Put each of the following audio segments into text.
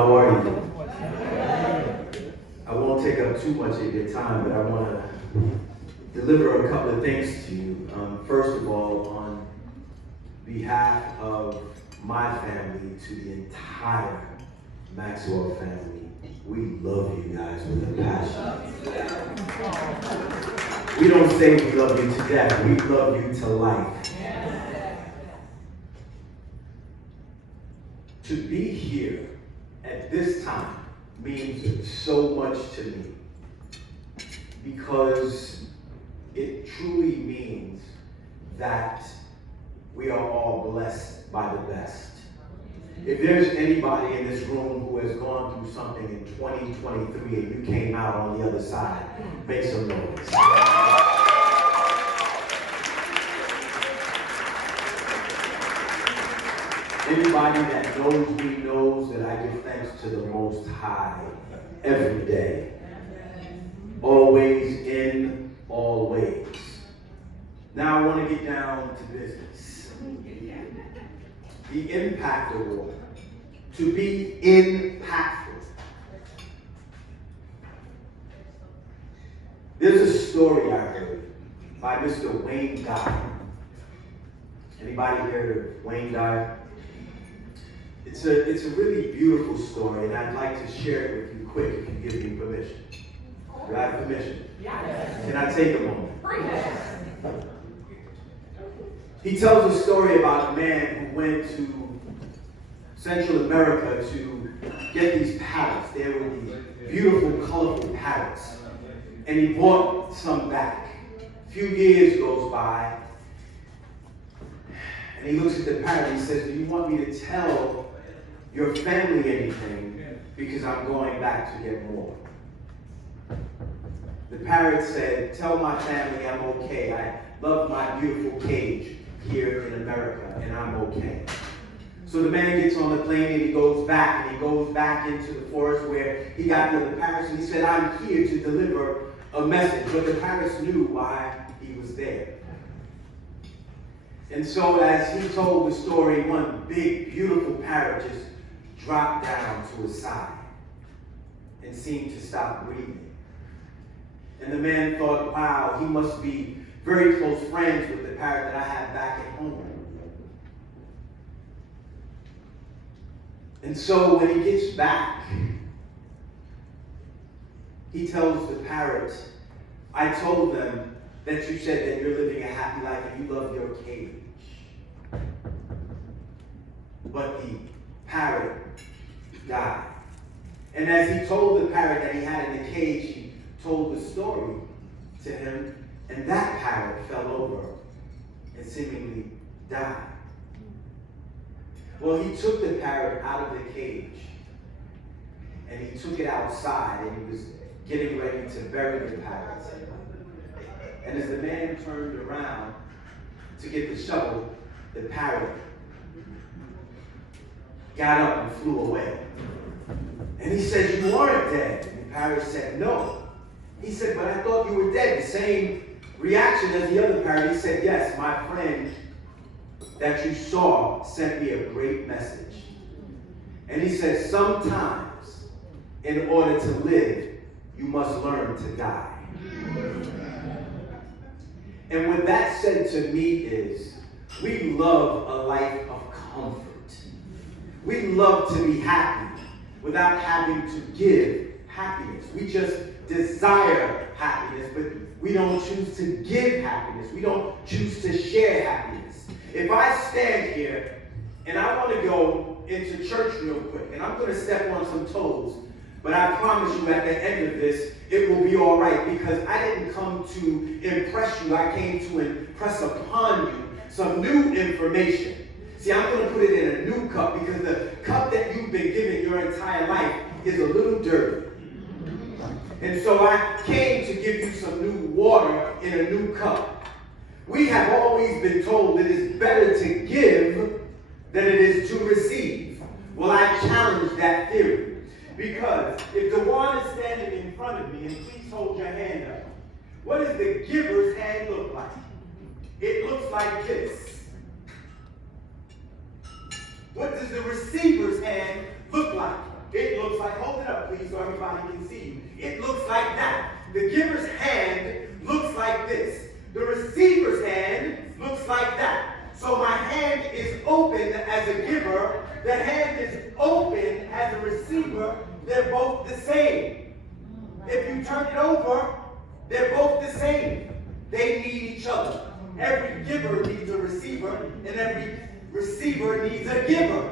How are you? I won't take up too much of your time, but I want to deliver a couple of things to you. First of all, on behalf of my family to the entire Maxwell family, we love you guys with a passion. We don't say we love you to death, we love you to life. To be here at this time means so much to me because it truly means that we are all blessed by the best. If there's anybody in this room who has gone through something in 2023 and you came out on the other side, make some noise. Anybody that knows me knows that I give thanks to the Most High every day. Always in, always. Now I want to get down to business. The Impact Award. To be impactful. There's a story I heard by Mr. Wayne Dyer. Anybody heard of Wayne Dyer? It's a really beautiful story, and I'd like to share it with you quick if you give me permission. Do I have permission? Yes. Can I take a moment? Yes. He tells a story about a man who went to Central America to get these parrots. They were these beautiful, colorful parrots. And he brought some back. A few years goes by, and he looks at the parrot and he says, "Do you want me to tell your family anything? Because I'm going back to get more." The parrot said, "Tell my family I'm okay. I love my beautiful cage here in America, and I'm okay." So the man gets on the plane and he goes back into the forest where he got the other parrots, and he said, "I'm here to deliver a message." But the parrots knew why he was there. And so as he told the story, one big, beautiful parrot just dropped down to his side and seemed to stop breathing. And the man thought, wow, he must be very close friends with the parrot that I have back at home. And so when he gets back, he tells the parrot, "I told them that you said that you're living a happy life and you love your cage." But the parrot died. And as he told the parrot that he had in the cage, he told the story to him, and that parrot fell over and seemingly died. Well, he took the parrot out of the cage, and he took it outside, and he was getting ready to bury the parrot. And as the man turned around to get the shovel, the parrot got up and flew away. And he said, "You aren't dead." And the parrot said, "No." He said, "But I thought you were dead." The same reaction as the other parrot. He said, "Yes, my friend that you saw sent me a great message." And he said, "Sometimes, in order to live, you must learn to die." And what that said to me is, we love a life of comfort. We love to be happy without having to give happiness. We just desire happiness, but we don't choose to give happiness. We don't choose to share happiness. If I stand here and I want to go into church real quick, and I'm going to step on some toes, but I promise you at the end of this, it will be all right, because I didn't come to impress you. I came to impress upon you some new information. See, I'm going to put it in a new cup, because the cup that you've been given your entire life is a little dirty. And so I came to give you some new water in a new cup. We have always been told it is better to give than it is to receive. Well, I challenge that theory. Because if Dewan is standing in front of me, and please hold your hand up, what does the giver's hand look like? It looks like this. What does the receiver's hand look like? it looks like, hold it up please so everybody can see you. It looks like that. The giver's hand looks like this. The receiver's hand looks like that. So my hand is open as a giver. The hand is open as a receiver. They're both the same. If you turn it over, they're both the same. They need each other. Every giver needs a receiver, and every receiver needs a giver.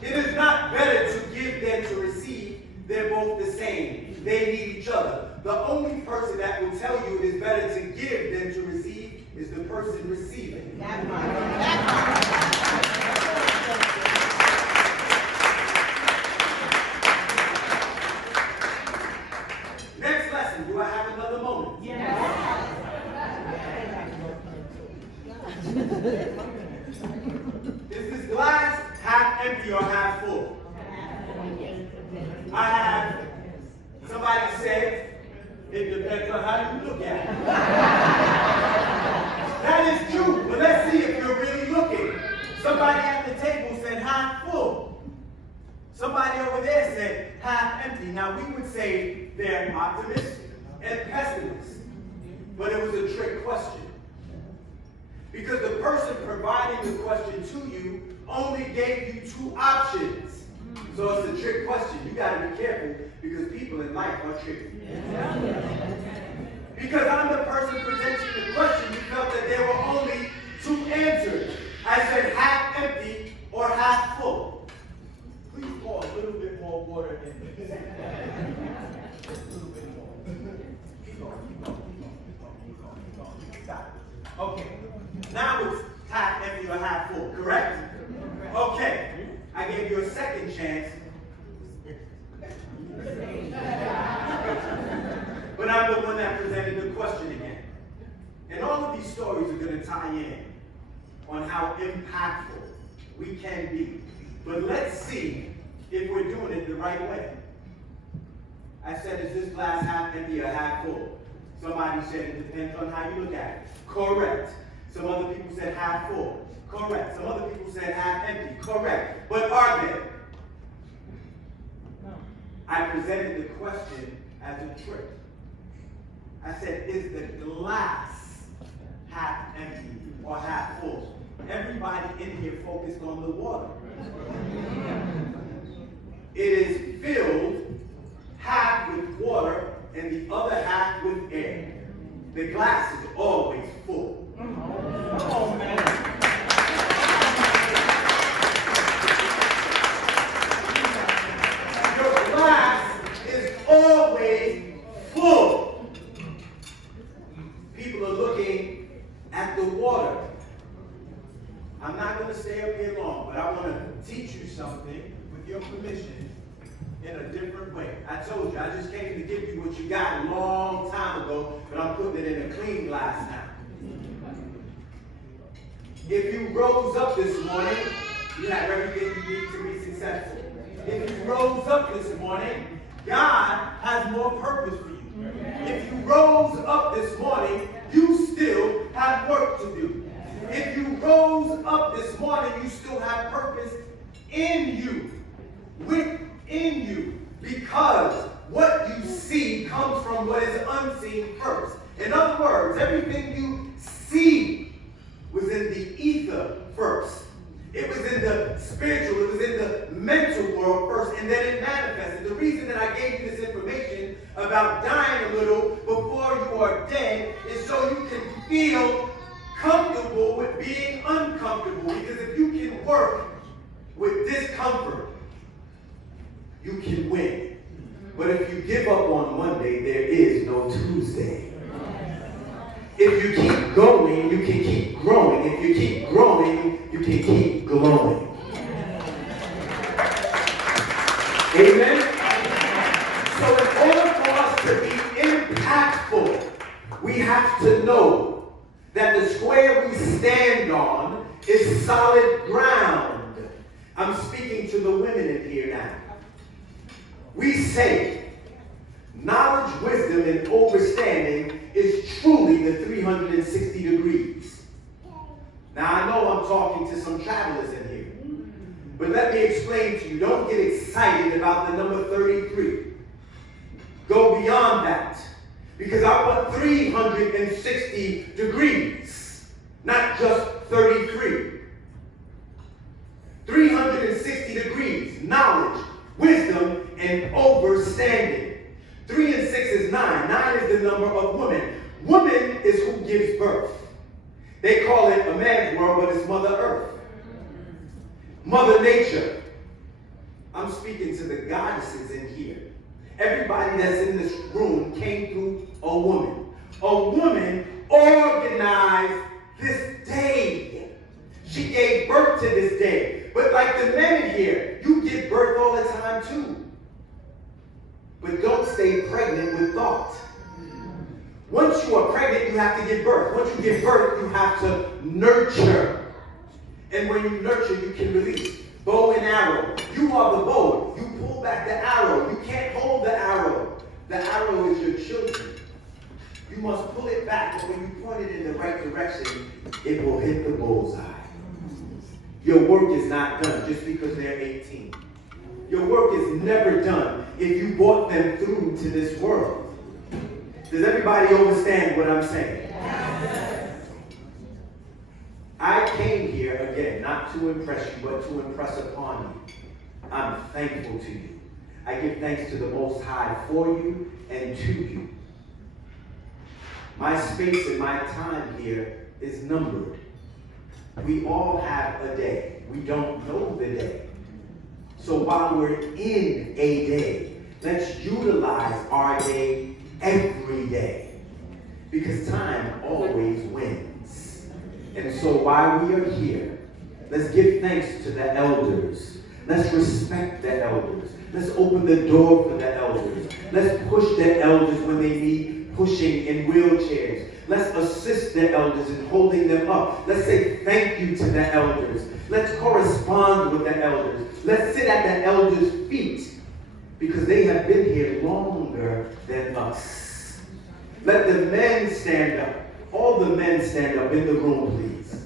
It is not better to give than to receive. They're both the same. They need each other. The only person that will tell you it is better to give than to receive is the person receiving. Next lesson. Do I have another moment? Yes. Is this glass half empty or half full? I have somebody said, it depends on how you look at it. That is true, but let's see if you're really looking. Somebody at the table said half full. Somebody over there said half empty. Now we would say they're optimists and pessimists, but it was a trick question. Because the person providing the question to you only gave you two options. So it's a trick question. You got to be careful because people in life are tricky. Because I'm the person presenting the question, you felt that there were only two answers. I said half empty or half full. Please pour a little bit more water in this. Just a little bit more. Keep going. Stop. Okay. Now it's half empty or half full, correct? Okay. I gave you a second chance. But I'm the one that presented the question again. And all of these stories are going to tie in on how impactful we can be. But let's see if we're doing it the right way. I said, is this glass half empty or half full? Somebody said it depends on how you look at it. Correct. Some other people said half full. Correct. Some other people said half empty. Correct. But are they? I presented the question as a trick. I said, is the glass half empty or half full? Everybody in here focused on the water. It is filled half with water and the other half with air. The glass is always full. Oh, man. Your glass is always full. People are looking at the water. I'm not going to stay up here long, but I want to teach you something, with your permission, in a different way. I told you, I just came to give you what you got a long time ago, but I'm putting it in a clean glass now. If you rose up this morning, you have everything you need to be successful. If you rose up this morning, God has more purpose for you. If you rose up this morning, you still have work to do. If you rose up this morning, you still have purpose in you, within you, because what you see comes from what is unseen first. In other words, everything you see was in the ether first. It was in the spiritual, it was in the mental world first, and then it manifested. The reason that I gave you this information about dying a little before you are dead is so you can feel comfortable with being uncomfortable. Because if you can work with discomfort, you can win. But if you give up on Monday, there is no Tuesday. If you keep going, you can keep growing. If you keep growing, you can keep glowing. Amen? So in order for us to be impactful, we have to know that the square we stand on is solid ground. I'm speaking to the women in here now. We say knowledge, wisdom, and understanding is truly the 360 degrees. Now I know I'm talking to some travelers in here, But let me explain to you, don't get excited about the number 33. Go beyond that. Because I want 360 degrees, not just 33. 360 degrees, knowledge, wisdom, and overstanding. 3 and 6 is 9. 9 is the number of woman. Woman is who gives birth. They call it a man's world, but it's Mother Earth. Mother Nature. I'm speaking to the goddesses in here. Everybody that's in this room came through a woman. A woman organized this day. She gave birth to this day. But like the men in here, you give birth all the time too. But don't stay pregnant with thought. Once you are pregnant, you have to give birth. Once you give birth, you have to nurture. And when you nurture, you can release. Bow and arrow. You are the bow. You pull back the arrow. You can't hold the arrow. The arrow is your children. You must pull it back, but when you point it in the right direction, it will hit the bullseye. Your work is not done just because they're 18. Your work is never done if you brought them through to this world. Does everybody understand what I'm saying? I came here, again, not to impress you, but to impress upon you. I'm thankful to you. I give thanks to the Most High for you and to you. My space and my time here is numbered. We all have a day. We don't know the day. So while we're in a day, let's utilize our day every day. Because time always wins. And so while we are here, let's give thanks to the elders. Let's respect the elders. Let's open the door for the elders. Let's push the elders when they need pushing in wheelchairs. Let's assist the elders in holding them up. Let's say thank you to the elders. Let's correspond with the elders. Let's sit at the elders' feet because they have been here longer than us. Let the men stand up. All the men stand up in the room, please.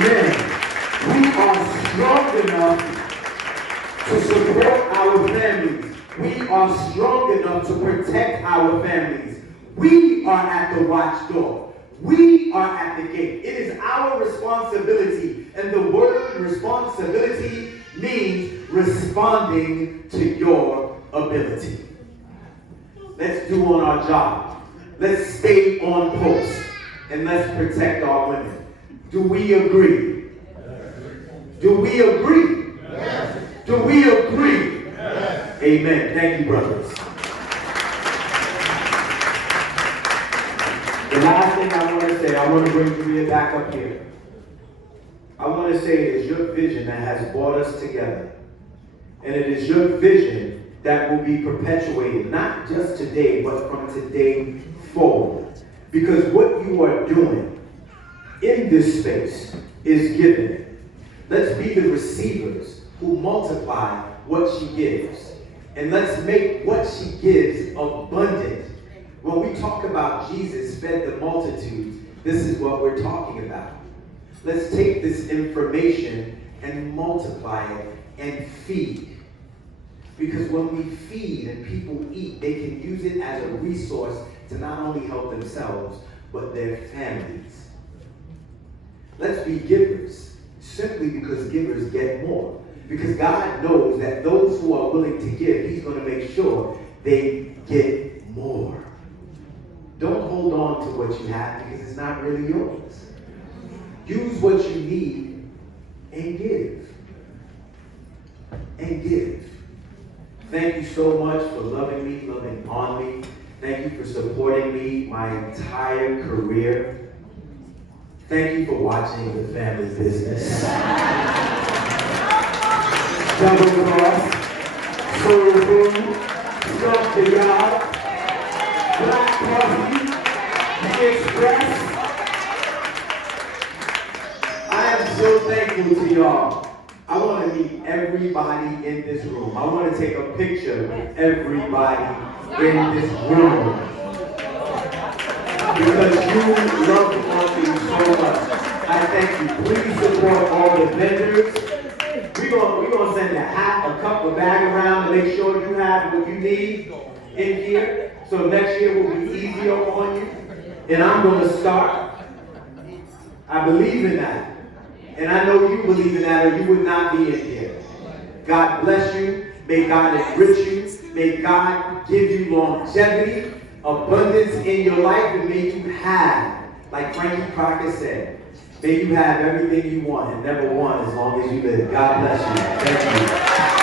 Men, we are strong enough to support our families. We are strong enough to protect our families. We are at the watch door. We are at the gate. It is our responsibility. And the word responsibility means responding to your ability. Let's do on our job. Let's stay on post. And let's protect our women. Do we agree? Do we agree? Yes. Do we agree? Yes. Amen. Thank you, brothers. The last thing I want to say, I want to bring Maria back up here. I want to say it is your vision that has brought us together. And it is your vision that will be perpetuated, not just today, but from today forward. Because what you are doing in this space is giving. Let's be the receivers who multiply what she gives. And let's make what she gives abundant. When we talk about Jesus fed the multitudes, this is what we're talking about. Let's take this information and multiply it and feed. Because when we feed and people eat, they can use it as a resource to not only help themselves, but their families. Let's be givers, simply because givers get more. Because God knows that those who are willing to give, He's going to make sure they get more. Don't hold on to what you have because it's not really yours. Use what you need and give. And give. Thank you so much for loving me, loving on me. Thank you for supporting me my entire career. Thank you for watching The Family Business. Double Cross, Soul Food, Stop the Yard, Black Coffee, The Express. I am so thankful to y'all. I want to meet everybody in this room. I want to take a picture with everybody in this room. Because you love me so much. I thank you. Please support all the vendors. We're gonna send a hat, a cup, a bag around to make sure you have what you need in here. So next year will be easier on you. And I'm going to start. I believe in that. And I know you believe in that or you would not be in here. God bless you. May God enrich you. May God give you longevity, abundance in your life, and may you have, like Frankie Crocker said, may you have everything you want and never want as long as you live. God bless you. Thank you.